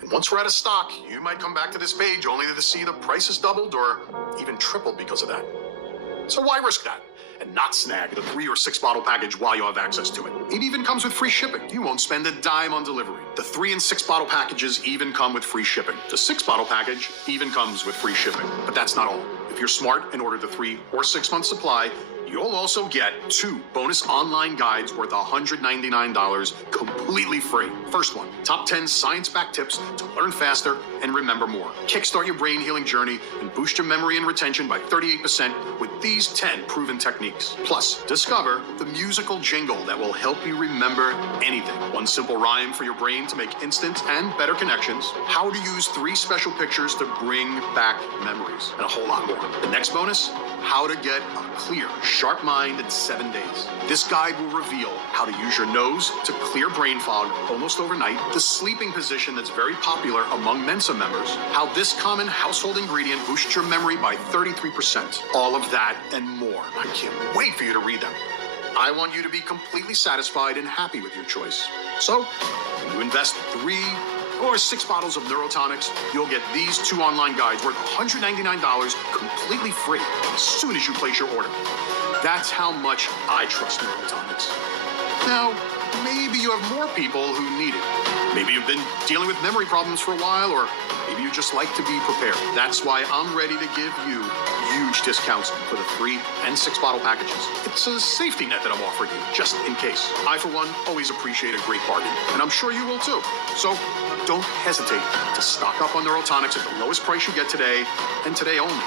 And once we're out of stock, you might come back to this page only to see the price has doubled or even tripled because of that. So why risk that and not snag the 3 or 6 bottle package while you have access to it? It even comes with free shipping. You won't spend a dime on delivery. The 3 and 6 bottle packages even come with free shipping. The 6 bottle package even comes with free shipping. But that's not all. If you're smart and order the 3 or 6 month supply, You'll also get 2 bonus online guides worth $199 completely free. First one, top 10 science-backed tips to learn faster and remember more. Kickstart your brain healing journey and boost your memory and retention by 38% with these 10 proven techniques. Plus, discover the musical jingle that will help you remember anything. One simple rhyme for your brain to make instant and better connections. How to use 3 special pictures to bring back memories. And a whole lot more. The next bonus, how to get a clear, sharp mind in 7 days. This guide will reveal how to use your nose to clear brain fog almost overnight, the sleeping position that's very popular among Mensa members, how this common household ingredient boosts your memory by 33%. All of that and more. I can't wait for you to read them. I want you to be completely satisfied and happy with your choice. So, when you invest 3 or 6 bottles of Neurotonics, you'll get these 2 online guides worth $199 completely free as soon as you place your order. That's how much I trust Neurotonics. Now, maybe you have more people who need it. Maybe you've been dealing with memory problems for a while, or maybe you just like to be prepared. That's why I'm ready to give you huge discounts for the 3 and 6 bottle packages. It's a safety net that I'm offering you, just in case. I, for one, always appreciate a great bargain, and I'm sure you will too. So don't hesitate to stock up on Neurotonics at the lowest price you get today, and today only.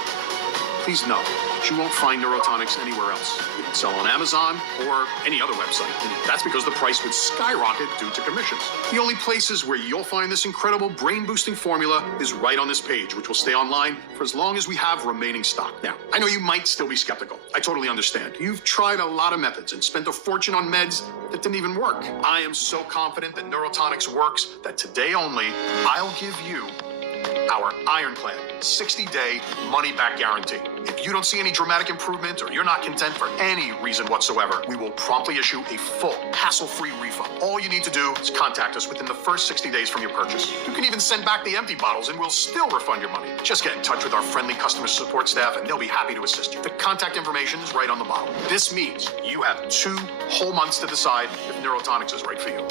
Please know that you won't find Neurotonics anywhere else. We don't sell on Amazon or any other website, and that's because the price would skyrocket due to commissions. The only places where you'll find this incredible brain-boosting formula is right on this page, which will stay online for as long as we have remaining stock. Now, I know you might still be skeptical. I totally understand. You've tried a lot of methods and spent a fortune on meds that didn't even work. I am so confident that Neurotonics works that today only, I'll give you our ironclad 60-day money-back guarantee. If you don't see any dramatic improvement or you're not content for any reason whatsoever, we will promptly issue a full, hassle-free refund. All you need to do is contact us within the first 60 days from your purchase. You can even send back the empty bottles and we'll still refund your money. Just get in touch with our friendly customer support staff and they'll be happy to assist you. The contact information is right on the bottle. This means you have 2 whole months to decide if Neurotonics is right for you.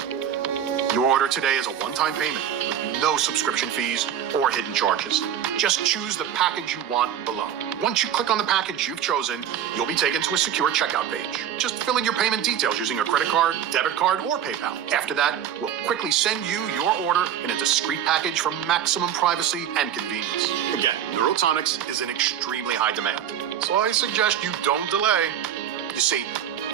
Your order today is a one-time payment with no subscription fees or hidden charges. Just choose the package you want below. Once you click on the package you've chosen, you'll be taken to a secure checkout page. Just fill in your payment details using a credit card, debit card, or PayPal. After that, we'll quickly send you your order in a discreet package for maximum privacy and convenience. Again, Neurotonics is in extremely high demand, so I suggest you don't delay. You see,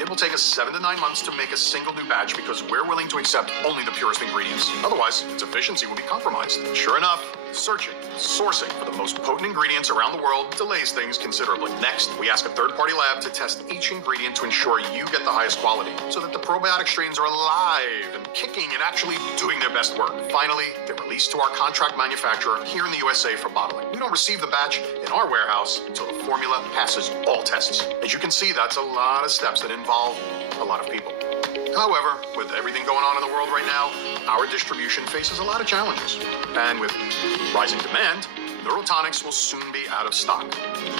it will take us 7 to 9 months to make a single new batch because we're willing to accept only the purest ingredients. Otherwise, its efficiency will be compromised. Sure enough, searching, sourcing for the most potent ingredients around the world delays things considerably. Next, we ask a third-party lab to test each ingredient to ensure you get the highest quality so that the probiotic strains are alive and kicking and actually doing their best work. Finally, they're released to our contract manufacturer here in the USA for bottling. We don't receive the batch in our warehouse until the formula passes all tests. As you can see, that's a lot of steps that involve a lot of people. However, with everything going on in the world right now, our distribution faces a lot of challenges. And with rising demand, Neurotonics will soon be out of stock.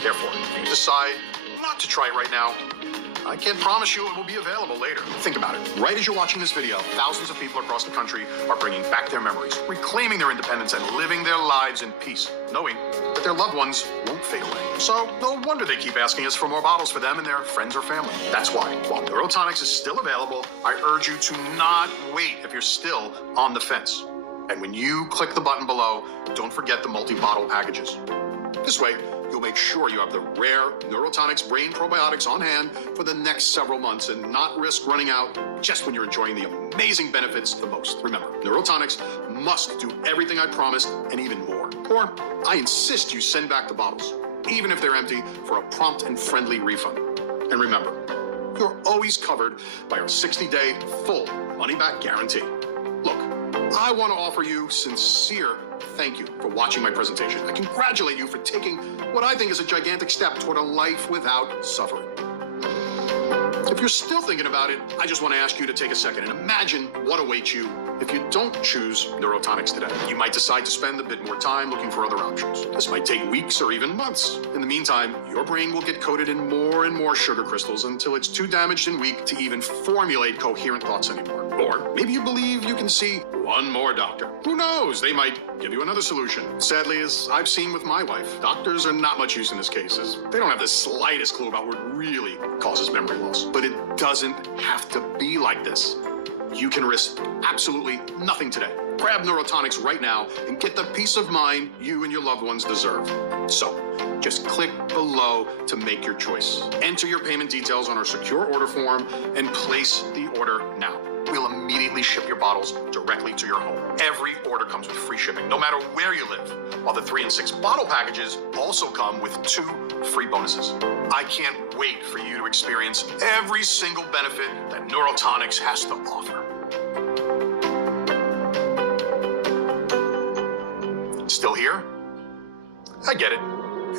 Therefore, if you decide not to try it right now, I can't promise you it will be available later. Think about it. Right as you're watching this video, thousands of people across the country are bringing back their memories, reclaiming their independence, and living their lives in peace, knowing that their loved ones won't fade away. So, no wonder they keep asking us for more bottles for them and their friends or family. That's why, while Neurotonics is still available, I urge you to not wait if you're still on the fence. And when you click the button below, don't forget the multi-bottle packages. This way, you'll make sure you have the rare Neurotonics Brain Probiotics on hand for the next several months and not risk running out just when you're enjoying the amazing benefits the most. Remember, Neurotonics must do everything I promised and even more. Or I insist you send back the bottles, even if they're empty, for a prompt and friendly refund. And remember, you're always covered by our 60-day full money-back guarantee. Look, I want to offer you sincere thank you for watching my presentation. I congratulate you for taking what I think is a gigantic step toward a life without suffering. If you're still thinking about it, I just want to ask you to take a second and imagine what awaits you if you don't choose Neurotonics today. You might decide to spend a bit more time looking for other options. This might take weeks or even months. In the meantime, your brain will get coated in more and more sugar crystals until it's too damaged and weak to even formulate coherent thoughts anymore. Or maybe you believe you can see one more doctor. Who knows? They might give you another solution. Sadly, as I've seen with my wife, doctors are not much use in this case, as they don't have the slightest clue about what really causes memory loss. But it doesn't have to be like this. You can risk absolutely nothing today. Grab Neurotonics right now and get the peace of mind you and your loved ones deserve. So, just click below to make your choice. Enter your payment details on our secure order form and place the order now. We'll immediately ship your bottles directly to your home. Every order comes with free shipping, no matter where you live, while the 3 and 6 bottle packages also come with 2 free bonuses. I can't wait for you to experience every single benefit that Neurotonics has to offer. Still here? I get it.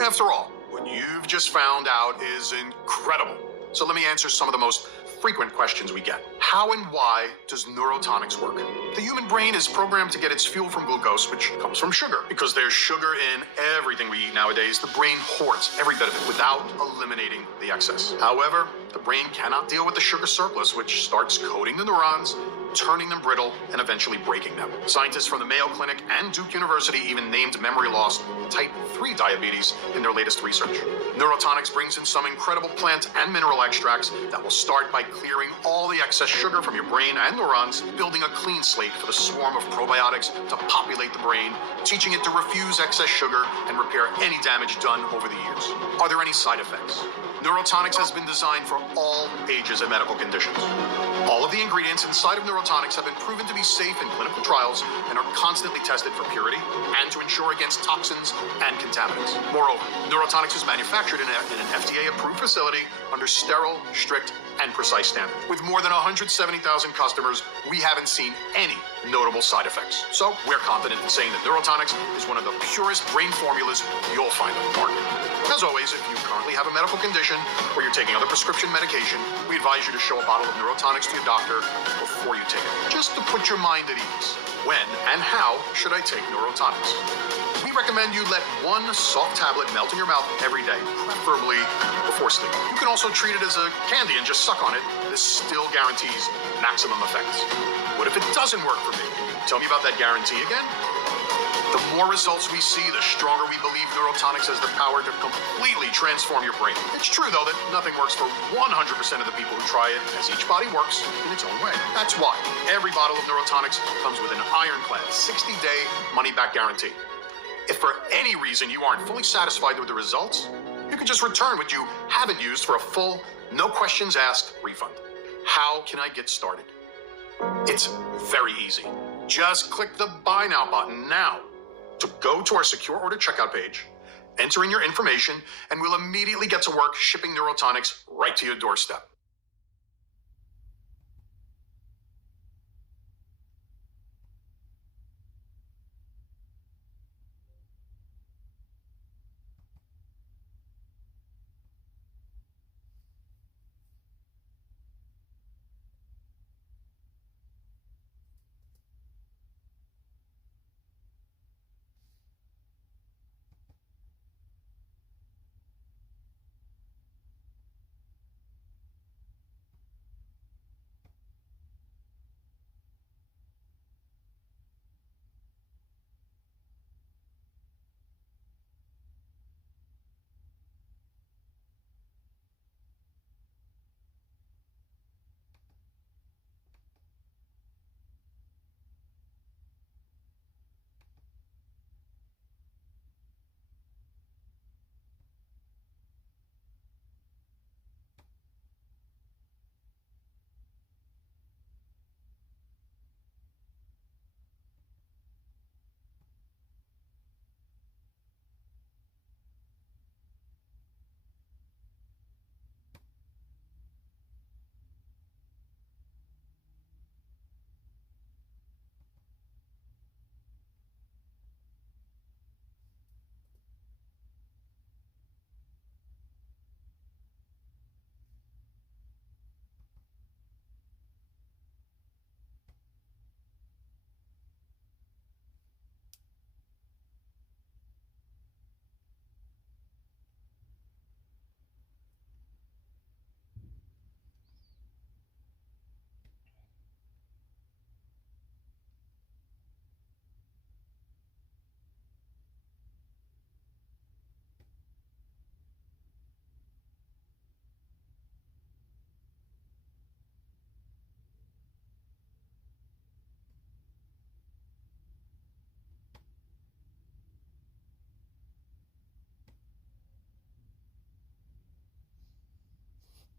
After all, what you've just found out is incredible. So let me answer some of the most frequent questions we get. How and why does Neurotonics work? The human brain is programmed to get its fuel from glucose, which comes from sugar. Because there's sugar in everything we eat nowadays, the brain hoards every bit of it without eliminating the excess. However, the brain cannot deal with the sugar surplus, which starts coating the neurons, turning them brittle, and eventually breaking them. Scientists from the Mayo Clinic and Duke University even named memory loss type 3 diabetes in their latest research. Neurotonics brings in some incredible plant and mineral extracts that will start by clearing all the excess sugar from your brain and neurons, building a clean slate for the swarm of probiotics to populate the brain, teaching it to refuse excess sugar and repair any damage done over the years. Are there any side effects? Neurotonics has been designed for all ages and medical conditions. All of the ingredients inside of Neurotonics have been proven to be safe in clinical trials and are constantly tested for purity and to ensure against toxins and contaminants. Moreover, Neurotonics is manufactured in an FDA-approved facility under sterile, strict, and precise standards. With more than 170,000 customers, we haven't seen any notable side effects. So we're confident in saying that Neurotonics is one of the purest brain formulas you'll find on the market. As always, if you currently have a medical condition or you're taking other prescription medication, we advise you to show a bottle of Neurotonics to your doctor before you take it, just to put your mind at ease. When and how should I take Neurotonics? We recommend you let 1 soft tablet melt in your mouth every day, preferably before sleep. You can also treat it as a candy and just suck on it. This still guarantees maximum effects. What if it doesn't work for me? Tell me about that guarantee again. The more results we see, the stronger we believe Neurotonics has the power to completely transform your brain. It's true, though, that nothing works for 100% of the people who try it, as each body works in its own way. That's why every bottle of Neurotonics comes with an ironclad 60-day money-back guarantee. If for any reason you aren't fully satisfied with the results, you can just return what you haven't used for a full, no questions asked refund. How can I get started? It's very easy. Just click the Buy Now button now to go to our secure order checkout page, enter in your information, and we'll immediately get to work shipping Neurotonics right to your doorstep.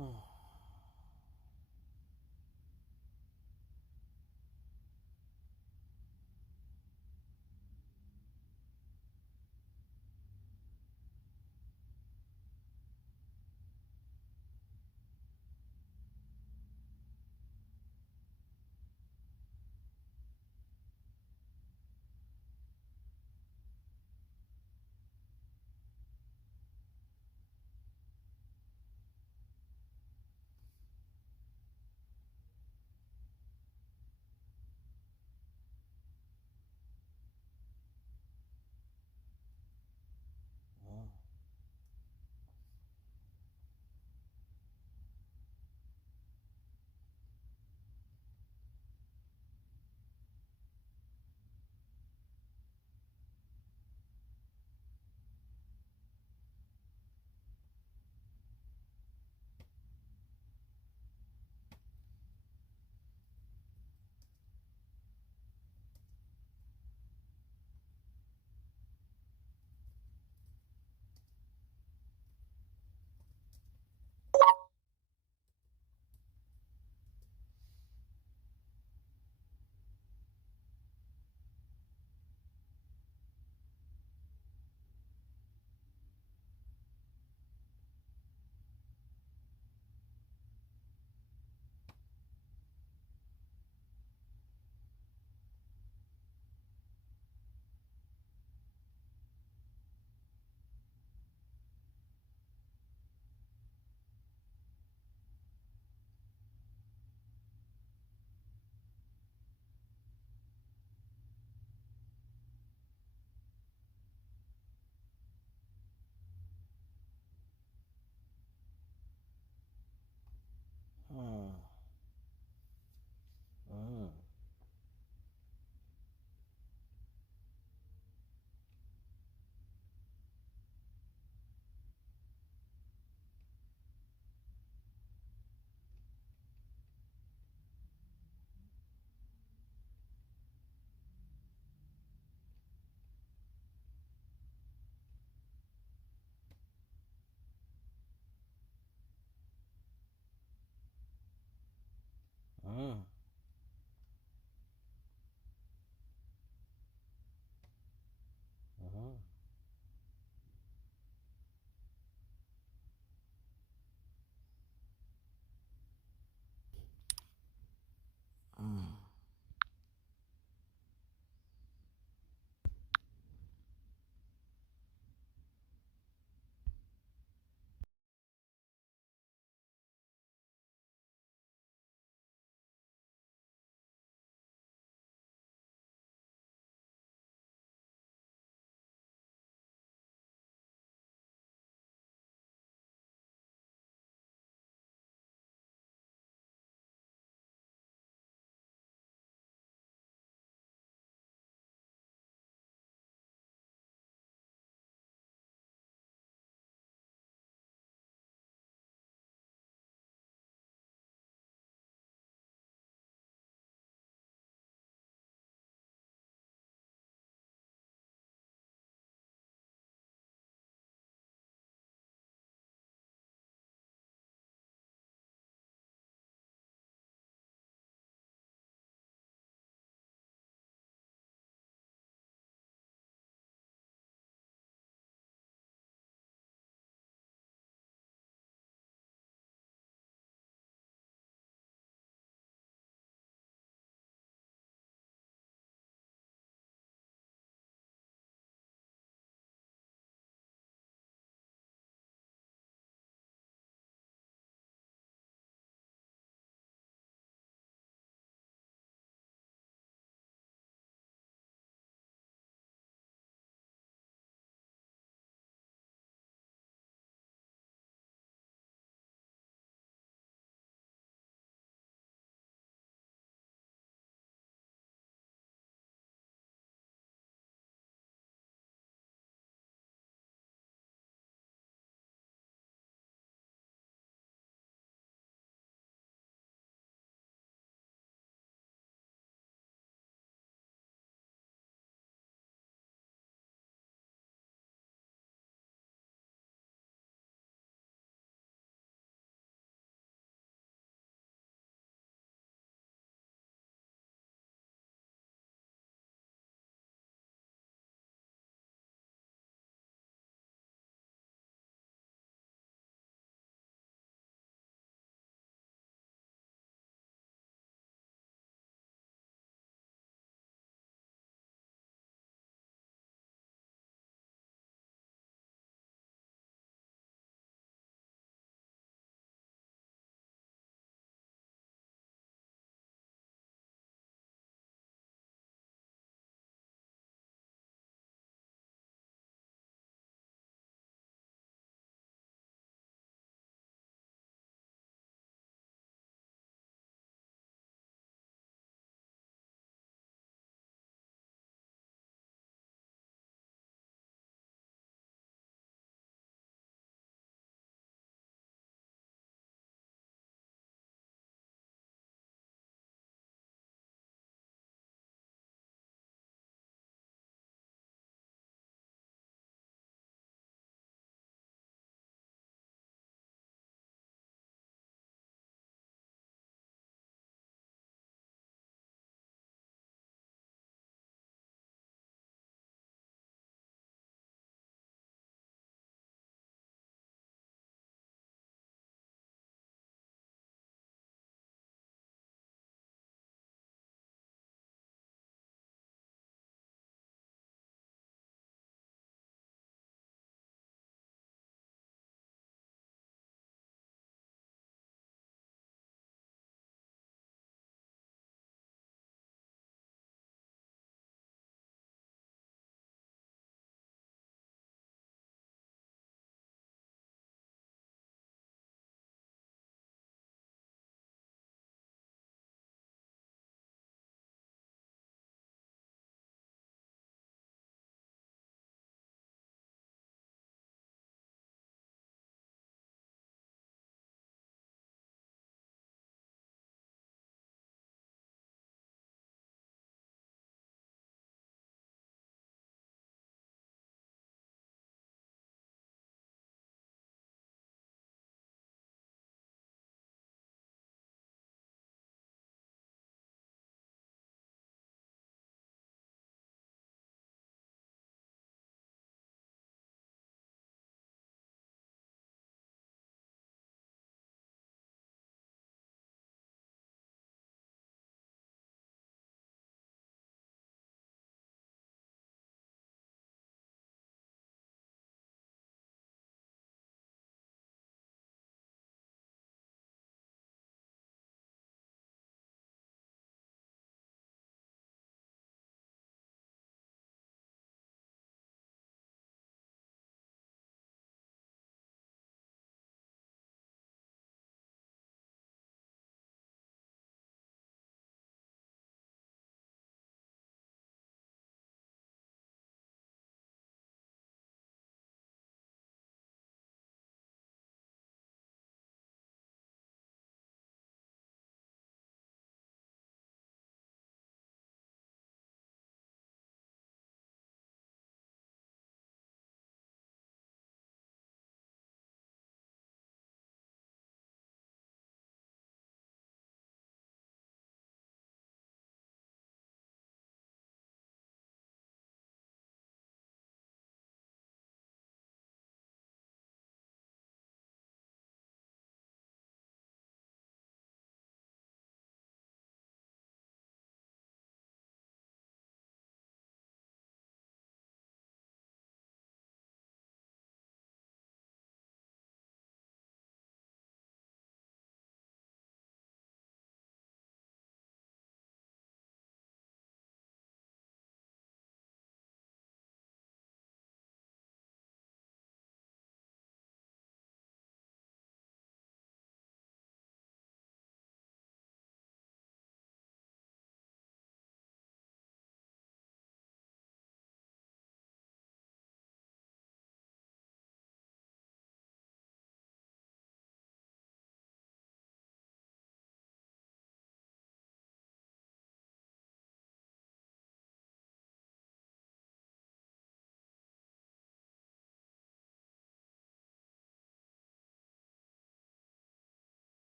Oh.